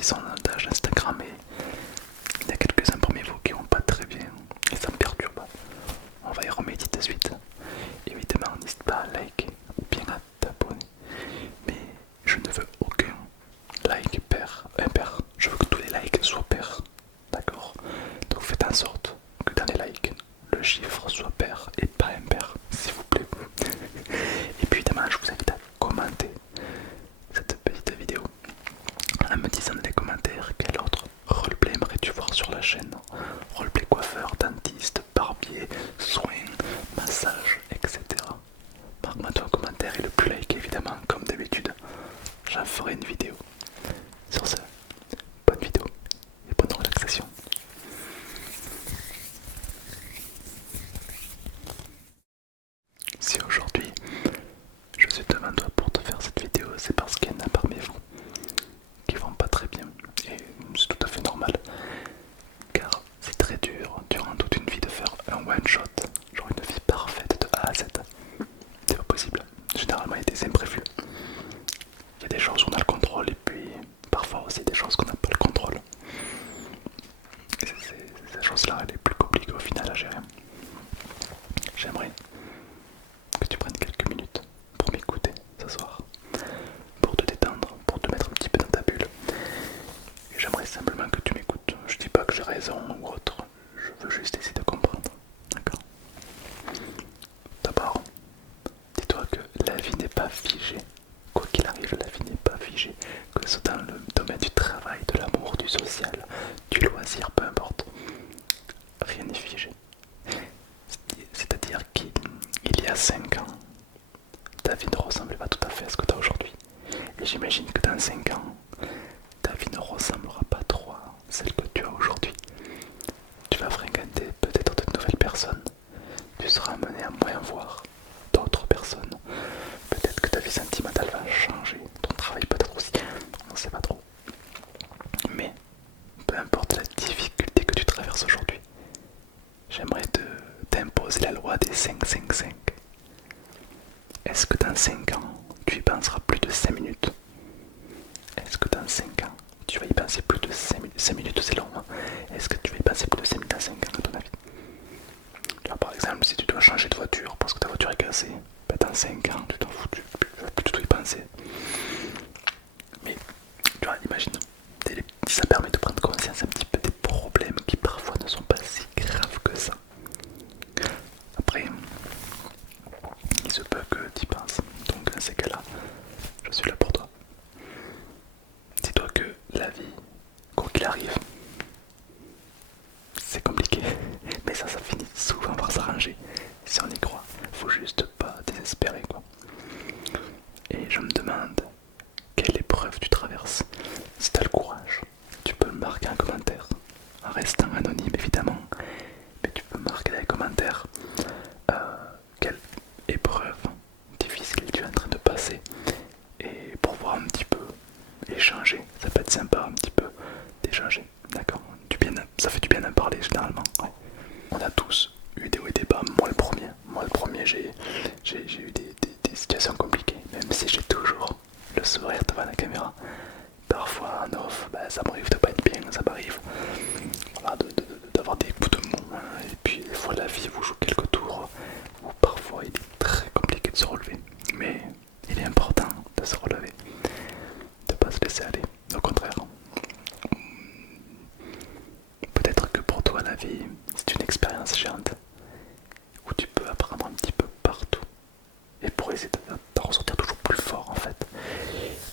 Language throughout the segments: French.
petit sondage Instagram et il y a quelques-uns parmi vous qui vont pas très bien et ça me perturbe. On va y remédier de suite. Évidemment, n'hésite pas à liker ou bien à t'abonner. Mais je ne veux aucun like impair. Je veux que tous les likes soient pairs. D'accord? Donc faites en sorte que dans les likes, le chiffre soit pair et pas impair, s'il vous plaît. Et puis évidemment, je vous invite à commenter cette petite vidéo en me disant dans les commentaires quel autre roleplay aimerais-tu voir sur la chaîne. Roleplay coiffeur, dentiste, barbier, soins, massage, etc. Marque-moi ton commentaire et le plus like évidemment, comme d'habitude, j'en ferai une vidéo. Sur ce, bonne vidéo et bonne relaxation. Si aujourd'hui je suis devant toi pour te faire cette vidéo, c'est parce qu'il y en a parmi vous qui vont pas très bien. Et c'est tout à fait normal, car c'est très dur durant toute une vie de faire un one shot, genre une vie parfaite de A à Z. C'est pas possible. Généralement, il y a des imprévus. Il y a des choses où on a le contrôle et puis parfois aussi des choses qu'on n'a pas le contrôle. Et c'est ces choses-là les plus compliquées au final à gérer. J'aimerais que tu prennes quelques minutes pour m'écouter ce soir, pour te détendre, pour te mettre un petit peu dans ta bulle. Et j'aimerais simplement que tu m'écoutes. Je dis pas que j'ai raison ou autre, je veux juste essayer de comprendre. D'accord? D'abord, dis-toi que la vie n'est pas figée. Quoi qu'il arrive, la vie n'est pas figée. Que ce soit dans le domaine du travail, de l'amour, du social, du loisir, peu importe. Rien n'est figé. C'est-à-dire qu'il y a 5 ans, ta vie ne ressemblait pas tout à fait à ce que tu as aujourd'hui. Et j'imagine que dans 5 ans, ta vie ne ressemblera pas trop à celle que tu as aujourd'hui. Tu vas fréquenter peut-être de nouvelles personnes. Tu seras amené à moins voir d'autres personnes. Peut-être que ta vie sentimentale va changer. Ton travail peut-être aussi. On ne sait pas trop. Mais peu importe la difficulté que tu traverses aujourd'hui, j'aimerais t'imposer la loi des 5-5-5. Est-ce que dans 5 ans, tu y penseras plus de 5 minutes? Est-ce que dans 5 ans, tu vas y penser plus de 5 minutes? 5 minutes c'est long, hein? Est-ce que tu vas y penser plus de 5 minutes dans 5 ans à ton avis? Tu vois, par exemple, si tu dois changer de voiture parce que ta voiture est cassée, ben dans 5 ans, tu t'en fous, tu vas plus du tout y penser. Mais, tu vois, imagine, ça permet de prendre conscience un petit peu des problèmes qui parfois ne sont pas si graves que ça. Après, il se peut que tu y penses. Donc dans ces cas-là, je suis là pour toi. Dis-toi que la vie, quoi qu'il arrive, c'est compliqué. Mais ça finit souvent par s'arranger. Si on y croit, faut juste pas désespérer quoi. Et je me demande quelle épreuve tu traverses. Si t'as le courage, tu peux le marquer en commentaire. En restant anonyme évidemment. Mais tu peux marquer dans les commentaires quelle épreuve difficile tu es en train de passer. Et pour voir un petit peu, échanger, ça peut être sympa un petit peu d'échanger, d'accord? Ça fait du bien d'en parler généralement, ouais. On a tous eu des hauts et des bas, moi le premier j'ai eu des situations compliquées, même si j'ai toujours le sourire devant la caméra. Parfois en off, ça m'arrive de pas être bien, ça m'arrive voilà, d'avoir des coups de mou, hein. Et puis des fois la vie vous joue quelques tours où parfois il est très compliqué de se relever. Mais il est important de se relever, de ne pas se laisser aller, au contraire. Peut-être que pour toi la vie c'est une expérience géante où tu peux apprendre un petit peu partout et pour essayer d'en ressortir toujours plus fort en fait.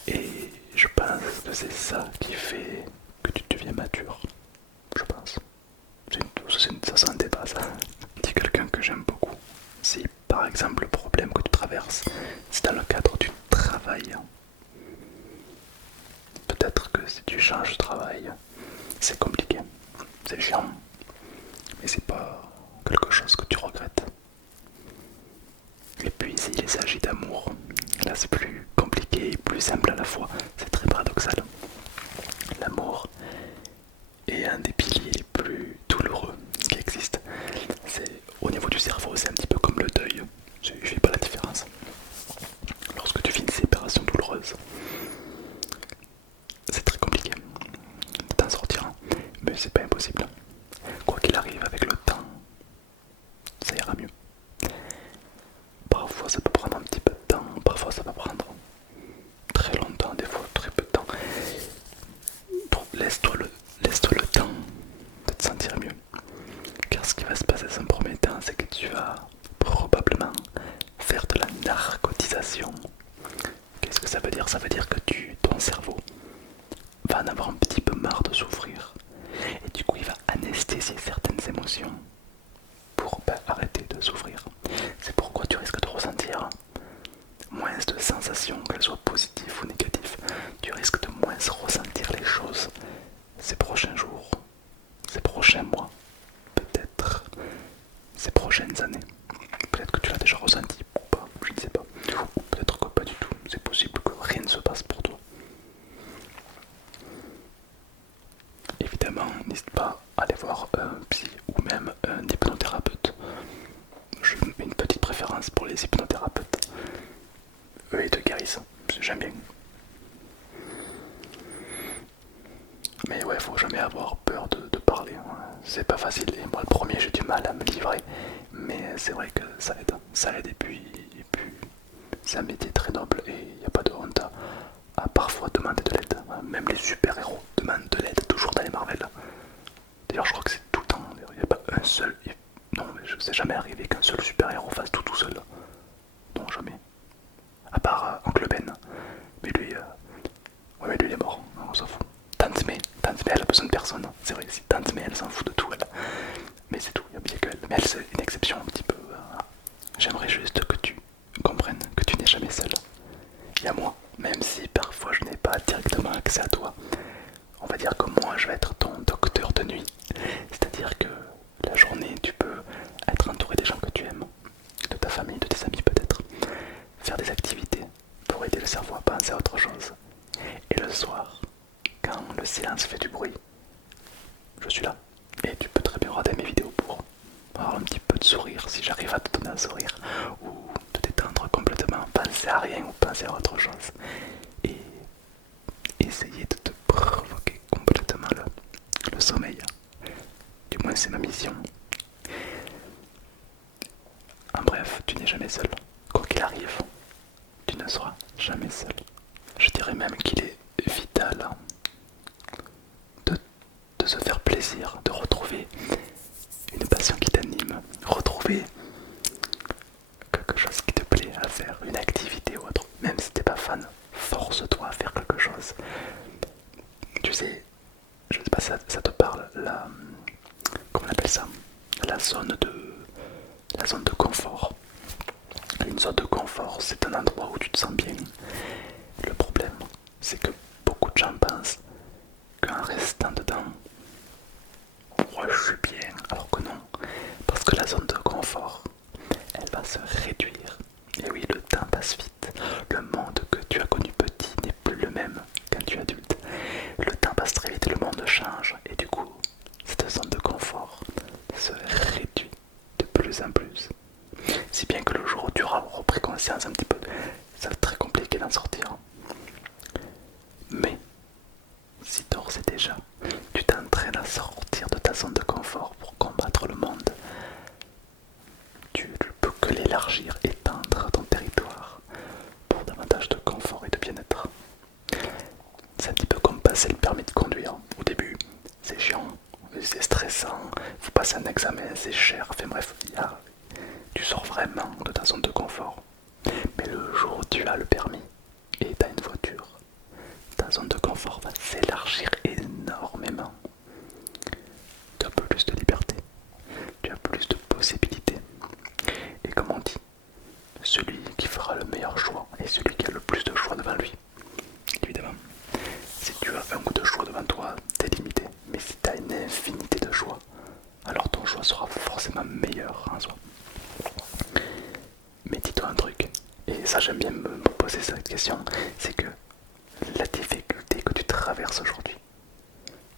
Et je pense que c'est ça qui fait que tu deviens mature, je pense. Ça c'est un débat ça. C'est quelqu'un que j'aime beaucoup. Si par exemple le problème que tu traverses c'est dans le cadre du travail, peut-être que si tu changes de travail c'est compliqué, c'est chiant, mais c'est pas quelque chose que tu regrettes. Et puis s'il s'agit d'amour, là c'est plus compliqué et plus simple à la fois, c'est très paradoxal. L'amour est un des piliers les plus douloureux qui existent. C'est au niveau du cerveau, c'est un petit peu comme le deuil, je ne fais pas la différence. Lorsque tu vis une séparation douloureuse, c'est très compliqué. c'est pas impossible. Quoi qu'il arrive, avec le temps, ça ira mieux. Parfois ça peut prendre un petit peu de temps, parfois ça va prendre très longtemps, des fois très peu de temps. Donc laisse-toi le temps de te sentir mieux. Car ce qui va se passer dans un premier temps, c'est que tu vas probablement faire de la narcotisation. Qu'est-ce que ça veut dire? Ça veut dire que ton cerveau va en avoir un petit peu marre de souffrir. Et du coup, il va anesthésier certaines émotions pour arrêter de souffrir. C'est pourquoi tu risques de ressentir moins de sensations, qu'elles soient positives ou négatives. Tu risques de moins ressentir les choses ces prochains jours, ces prochains mois, peut-être ces prochaines années. Peut-être que tu l'as déjà ressenti ou pas, je ne sais pas. Ou peut-être que pas du tout. C'est possible que rien ne se passe pour toi. Évidemment, n'hésite pas à aller voir un psy ou même un hypnothérapeute. Je mets une petite préférence pour les hypnothérapeutes. Eux, ils te guérissent. J'aime bien. Mais ouais, faut jamais avoir peur de parler. C'est pas facile. Et moi, le premier, j'ai du mal à me livrer. Mais c'est vrai que ça aide. Ça aide et puis c'est un métier très noble et il n'y a pas de honte à parfois demander de l'aide. Même les super-héros demandent de l'aide, toujours dans les Marvel. D'ailleurs, je crois que c'est tout le temps. Il n'y a pas un seul. Non, mais je sais jamais arrivé qu'un seul super-héros fasse tout seul. Non, jamais. À part Oncle Ben. Mais lui, ouais, mais lui il est mort. On s'en fout. Tante May, elle a besoin de personne. C'est vrai, si Tante May, elle s'en fout de tout, elle. Mais c'est tout, il n'y a que elle. Mais elle, c'est une exception un petit peu. J'aimerais juste que tu comprennes que tu n'es jamais seul. Il y a moi, même si parfois je n'ai pas directement accès à toi. On va dire que moi, je vais être ton docteur de nuit. C'est-à-dire que la journée, tu peux être entouré des gens que tu aimes, de ta famille, de tes amis peut-être. Faire des activités pour aider le cerveau à penser à autre chose. Et le soir, quand le silence fait du bruit, je suis là. Et tu peux très bien regarder mes vidéos pour avoir un petit peu de sourire, si j'arrive à te donner un sourire, ou te détendre complètement, penser à rien ou penser à autre chose. Et essayer de te provoquer complètement le sommeil. Du moins c'est ma mission. En bref, tu n'es jamais seul. Quoi qu'il arrive, tu ne seras jamais seul. Je dirais même qu'il est vital de se faire plaisir, de retrouver une passion qui t'anime, retrouver quelque chose qui te plaît à faire, une activité ou autre. Même si t'es pas fan, force-toi à faire quelque chose. Tu sais, je sais pas si ça te parle, comment on appelle ça, la zone de confort. Une zone de confort, c'est un endroit où tu te sens bien. Le problème, c'est que beaucoup de gens pensent qu'en restant dedans, ouais, je suis bien, alors que non. Parce que la zone de confort, elle va se réduire. Et oui, le temps passe vite. Le monde que tu as connu petit n'est plus le même quand tu es adulte. Le temps passe très vite, le monde change. Et du coup, cette zone de confort se réduit de plus en plus. Si bien que le jour où tu auras repris conscience un petit peu, ça va être très compliqué d'en sortir. Mais, si d'ores et déjà, tu t'entraînes à sortir de ta zone de confort pour combattre le monde, tu ne peux que l'élargir, étendre ton territoire pour davantage de confort et de bien-être. C'est un petit peu comme passer le permis de conduire. Au début, c'est chiant, c'est stressant, faut passer un examen, c'est cher, enfin bref, tu sors vraiment de ta zone de confort. Mais le jour où tu as le permis et tu as une voiture, ta zone de confort va s'élargir énormément. Tu as plus de liberté, tu as plus de possibilités. Et comme on dit, celui qui fera le meilleur choix est celui qui a le plus de choix devant lui. Évidemment, si tu as un ou deux choix devant toi, t'es limité. Mais si tu as une infinité de choix, alors ton choix sera forcément meilleur en soi. Mais dis-toi un truc, et ça j'aime bien me poser cette question, c'est que la difficulté que tu traverses aujourd'hui,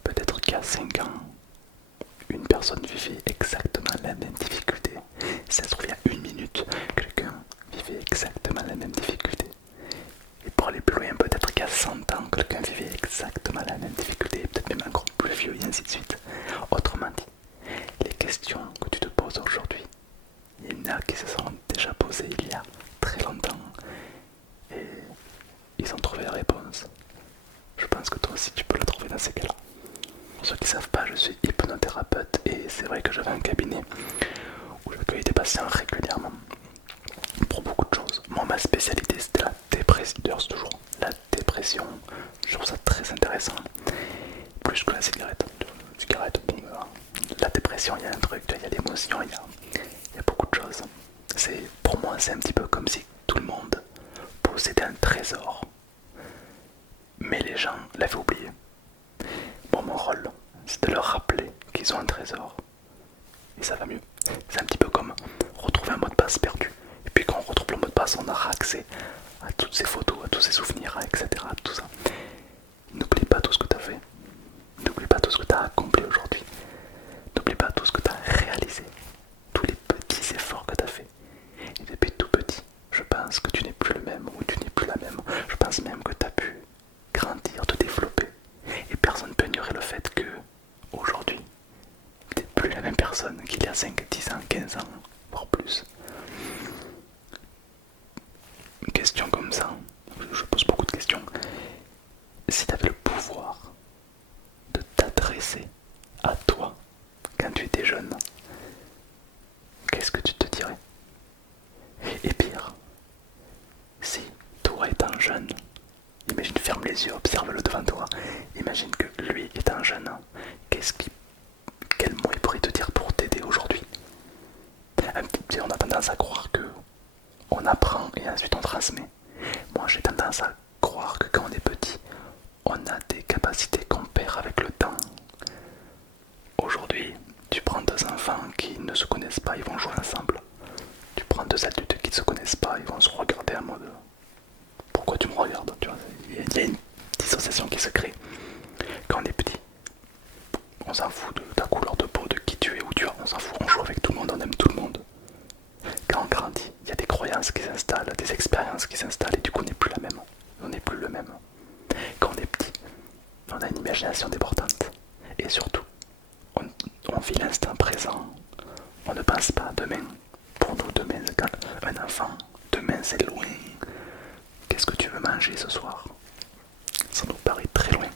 peut-être qu'il y a 5 ans, une personne vivait exactement la même difficulté. Si ça se trouve, il y a une minute, quelqu'un vivait exactement la même difficulté. Et pour aller plus loin, peut-être qu'il y a 100 ans, quelqu'un vivait exactement la même difficulté, peut-être même encore plus vieux, et ainsi de suite. que la cigarette. Cigarette, bon, la dépression, il y a un truc, il y a l'émotion, il y a beaucoup de choses. Pour moi, c'est un petit peu comme si tout le monde possédait un trésor, mais les gens l'avaient oublié. Bon, mon rôle, c'est de leur rappeler qu'ils ont un trésor, et ça va mieux. C'est un petit peu comme retrouver un mot de passe perdu. Et puis quand on retrouve le mot de passe, on aura accès à toutes ces photos, à tous ces souvenirs, etc. Tout ça. N'oublie pas tout ce que tu as fait. N'oublie pas tout ce que tu as accompli aujourd'hui. N'oublie pas tout ce que tu as réalisé. Tous les petits efforts que tu as fait. Et depuis tout petit, je pense que tu n'es plus le même ou tu n'es plus la même. Je pense même que tu as pu grandir, te développer. Et personne ne peut ignorer le fait que aujourd'hui, tu n'es plus la même personne qu'il y a 5, 10 ans, 15 ans, voire plus. Une question comme ça, je pose beaucoup de questions. Si tu avais le pouvoir de t'adresser à toi quand tu étais jeune, qu'est-ce que tu te dirais? Et pire, si toi étant jeune, imagine, ferme les yeux, observe-le devant toi, imagine que lui étant jeune, quel mot il pourrait te dire pour t'aider aujourd'hui? On a tendance à croire que on apprend et ensuite on transmet. Moi j'ai tendance à croire que quand on est petit, on a des capacités qu'on perd avec le temps. Aujourd'hui, tu prends deux enfants qui ne se connaissent pas, ils vont jouer ensemble. Tu prends deux adultes qui ne se connaissent pas, ils vont se regarder en mode pourquoi tu me regardes, tu vois, il y a une dissociation qui se crée. Quand on est petit, on s'en fout de ta couleur de peau, de qui tu es, où tu es, on s'en fout, on joue avec tout le monde, on aime tout le monde. Quand on grandit, il y a des croyances qui s'installent, des expériences qui s'installent et du coup on n'est plus la même, on n'est plus le même. Quand on est petit, on a une imagination débordante et surtout, on vit l'instant présent, on ne pense pas à demain. Pour nous, demain, un enfant, demain c'est loin. Qu'est-ce que tu veux manger ce soir? Ça nous paraît très loin.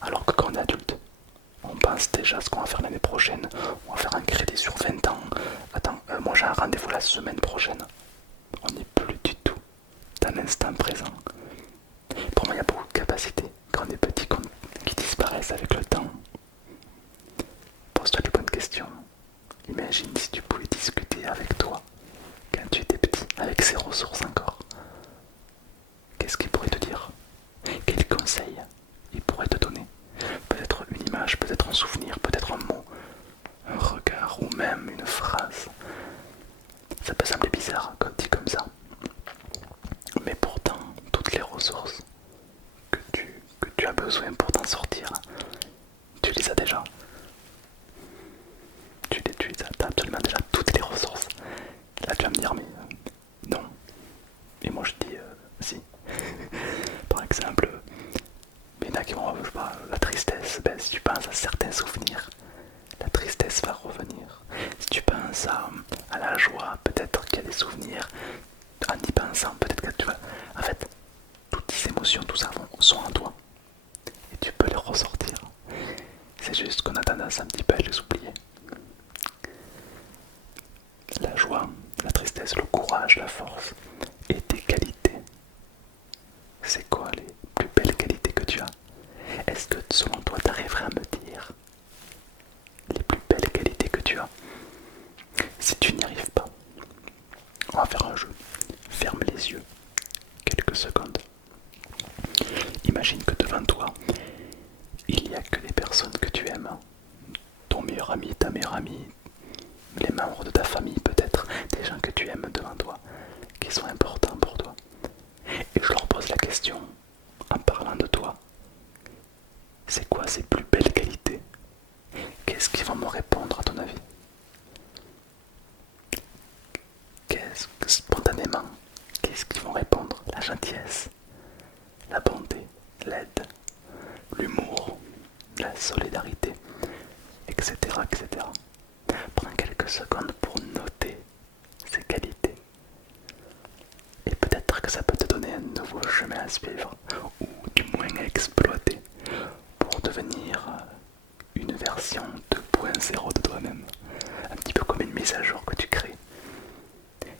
Alors que quand on est adulte, on pense déjà à ce qu'on va faire l'année prochaine. On va faire un crédit sur 20 ans. Attends, moi j'ai un rendez-vous la semaine prochaine. On n'est plus du tout dans l'instant présent. Pour moi, il y a beaucoup de capacités quand on est petit qui disparaissent avec le temps. Pose-toi les bonnes questions. Imagine si tu pouvais discuter avec toi quand tu étais petit, avec ses ressources encore. Qu'est-ce qu'il pourrait te dire? Quels conseils il pourrait te donner? Peut-être une image, peut-être un souvenir, peut-être un mot, un regard ou même une phrase. Ça peut sembler bizarre quand dit comme ça. Mais pourtant, toutes les ressources que tu as besoin pour t'en sortir, tu les as déjà. Tu as absolument déjà toutes les ressources. Là tu vas me dire mais non. Et moi je dis si. Par exemple, il y en a qui vont avoir la tristesse. Ben, si tu penses à certains souvenirs, la tristesse va revenir. Si tu penses à la joie, peut-être qu'il y a des souvenirs. En y pensant, peut-être que tu vas... En fait, toutes ces émotions, tout ça sont en toi. Et tu peux les ressortir. C'est juste qu'on a tendance un petit peu à les oublier. La joie, la tristesse, le courage, la force et tes qualités. C'est quoi les plus belles qualités que tu as? Est-ce que selon toi tu arriverais à me dire les plus belles qualités que tu as? Si tu n'y arrives pas, on va faire un jeu. Ferme les yeux quelques secondes. Imagine que devant toi, il n'y a que les personnes que tu aimes. Ton meilleur ami, ta meilleure amie, les membres de ta famille peut-être, des gens que tu aimes devant toi, qui sont importants pour toi. Et je leur pose la question, en parlant de toi, c'est quoi ces plus belles qualités? Qu'est-ce qu'ils vont me répondre à ton avis? Spontanément, qu'est-ce qu'ils vont répondre? La gentillesse, la bonté, l'aide, l'humour, la solidarité, etc., etc. Prends quelques secondes pour noter ces qualités. Et peut-être que ça peut te donner un nouveau chemin à suivre, ou du moins à exploiter, pour devenir une version 2.0 de toi-même. Un petit peu comme une mise à jour que tu crées.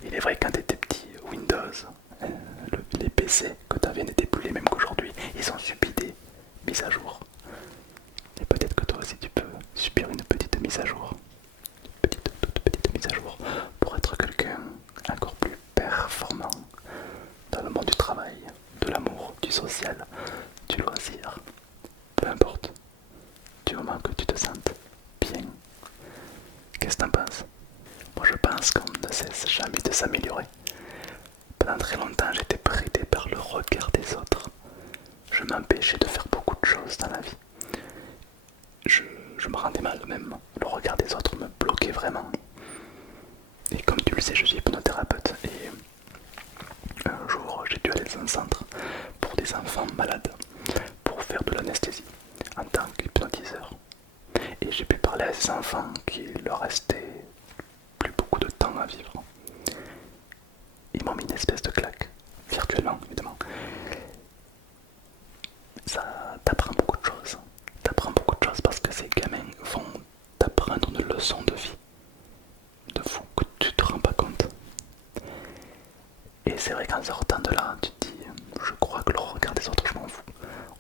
Il est vrai que quand tu étais petit, Windows, les PC que tu avais n'étaient plus les mêmes qu'aujourd'hui. Ils ont subi des mises à jour. vraiment que tu te sentes bien. Qu'est-ce que t'en penses? Moi je pense qu'on ne cesse jamais de s'améliorer. Pendant très longtemps j'étais bridé par le regard des autres. Je m'empêchais de faire beaucoup de choses dans la vie. Je me rendais mal même. Le regard des autres me bloquait vraiment. Et comme tu le sais, je suis hypnothérapeute et un jour j'ai dû aller dans un centre pour des enfants malades pour faire de l'anesthésie en tant qu'hypnotiseur. Et j'ai pu parler à ces enfants qu'il leur restait plus beaucoup de temps à vivre. Ils m'ont mis une espèce de claque, virtuellement évidemment. Ça t'apprend beaucoup de choses. T'apprends beaucoup de choses parce que ces gamins vont t'apprendre une leçon de vie, de fou, que tu te rends pas compte. Et c'est vrai qu'en sortant de là, tu te dis, je crois que le regard des autres, je m'en fous.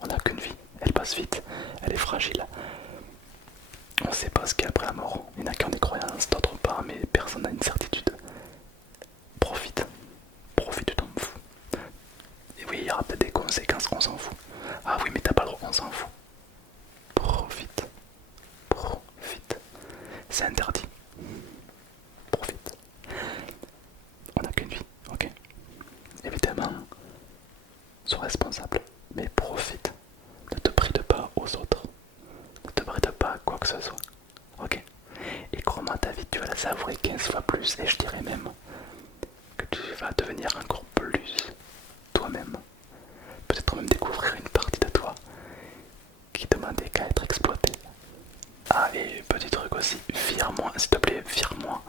On n'a qu'une vie, elle passe vite, elle est fragile. On sait pas ce qu'il y a après la mort. Il y en a qui ont des croyances, d'autres pas, mais personne n'a une certitude. Profite, profite, tu t'en fous. Et oui, il y aura peut-être des conséquences, on s'en fout. Ah oui, mais t'as pas le droit, on s'en fout. Profite, profite. C'est interdit. Profite. On n'a qu'une vie, ok? Évidemment, sois responsable, mais profite. Ne te bride pas aux autres. Ne te bride pas à quoi que ce soit. Ok? Et crois-moi, ta vie, tu vas la savourer 15 fois plus. Et je dirais même que tu vas devenir encore plus toi-même. Peut-être même découvrir une partie de toi qui demandait qu'à être exploitée. Ah, et petit truc aussi, vire-moi, s'il te plaît, vire-moi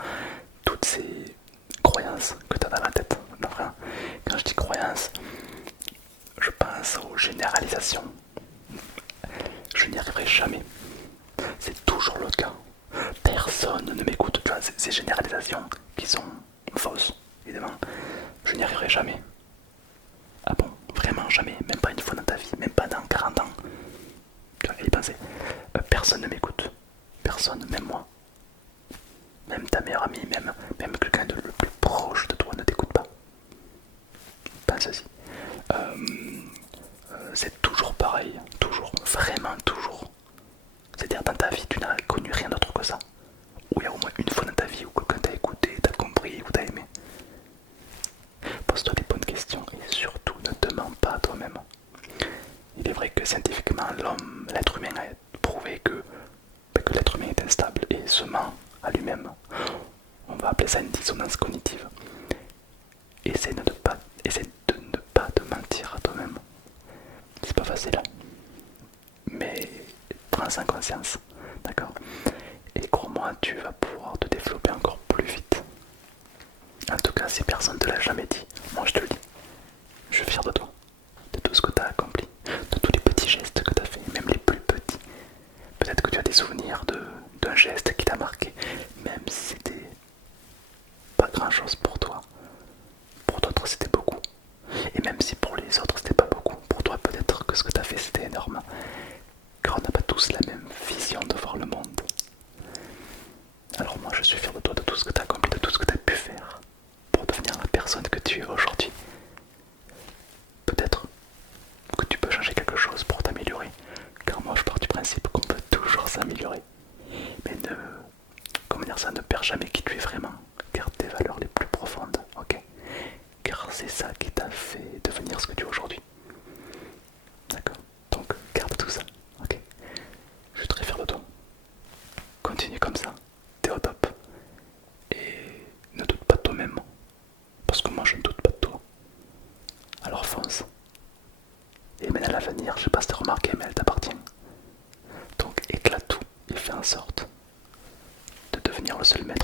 toutes ces croyances que tu as dans la tête. Non, vraiment. Quand je dis croyances, je pense aux généralisations. Je n'y arriverai jamais. C'est toujours le cas. Personne ne m'écoute. Tu vois, ces généralisations qui sont fausses, évidemment. Je n'y arriverai jamais. Ah bon, vraiment jamais. Même pas une fois dans ta vie, même pas dans 40 ans. Tu vas y penser. Personne ne m'écoute. Personne, même moi. Même ta meilleure amie, même quelqu'un de le plus proche de toi ne t'écoute pas. Pense-y. C'est toujours pareil. Toujours. Vraiment toujours. C'est-à-dire dans ta vie, tu n'as connu rien d'autre que ça. Ou il y a au moins une fois dans ta vie où quelqu'un t'a écouté, t'a compris ou t'a aimé. Pose-toi des bonnes questions et surtout ne te mens pas à toi-même. Il est vrai que scientifiquement, l'être humain a prouvé que l'être humain est instable et se ment à lui-même. On va appeler ça une dissonance cognitive. Essaie de ne pas te mentir à toi-même. C'est pas facile, mais prends-en conscience, d'accord? Et crois-moi, tu vas pouvoir te développer encore plus vite. En tout cas, si personne ne te l'a jamais dit, moi je te le dis. Je suis fier de toi, de tout ce que tu as accompli, de tous les petits gestes que tu as fait, même les plus petits. Peut-être que tu as des souvenirs d'un geste qui t'a marqué, même si c'était pas grand chose pour toi. Pour d'autres, c'était beaucoup. Et même si pour les autres, c'était pas beaucoup, pour toi, peut-être que ce que tu as fait, c'était énorme. Car on n'a pas tous la même vision de voir le monde. Alors moi, je suis fier de toi, de tout ce que tu as accompli, de tout ce que tu as pu faire pour devenir la personne que tu es aujourd'hui. Peut-être que tu peux changer quelque chose pour t'améliorer, car moi je pars du principe qu'on peut toujours s'améliorer. Mais comment dire ça, ne perds jamais qui tu es vraiment, garde tes valeurs les plus profondes, ok? Car c'est ça qui t'a fait devenir ce que tu es aujourd'hui. D'accord? Donc garde tout ça, ok? Je suis très fier de toi. Continue comme ça, t'es au top. Et ne doute pas de toi-même, parce que moi je ne doute pas de toi. Alors fonce. Et mène à l'avenir, je sais pas si t'as remarqué, mais elle t'appartient. Donc éclate tout et fais en sorte de devenir le seul maître